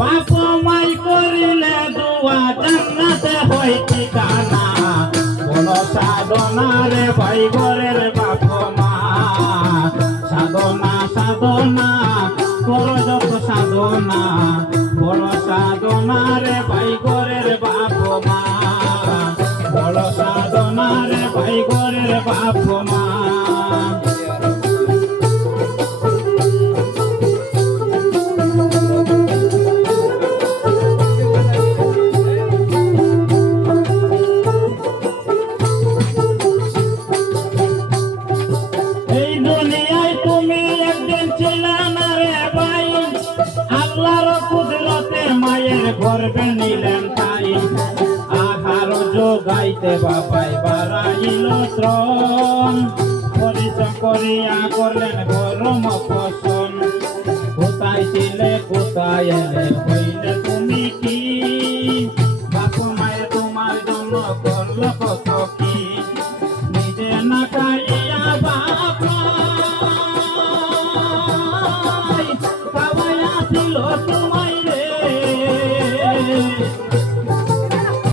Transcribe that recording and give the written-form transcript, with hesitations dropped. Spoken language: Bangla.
বাপ মাই করিলে দুয়া জান্নাতে হয় ঠিকানা বড় সাধনা রে ভাই ঘরের বাপ মা সাধনা সাধনা করো যত সাধনা বড় সাধনা রে ভাই ঘরের বাপ মা বড় সাধনা রে ভাই ঘরের বাপ মা এই দুনিয়ায় তুমি একদিন ছিলে না রে ভাই আল্লাহর কুদরতে মায়ের গর্ভে নিলেন তাই আহার যোগাইতে বাবাই বাড়াইল শ্রম পরিশ্রম করিয়া করলেন গরম পছন কোথায় ছিলে কোথায় এলে হইলে তুমি কি বাপ মায়ের তোমার জন্য করল কত কি নিজে না খাইয়া বাপ খাওয়াইয়া ছিল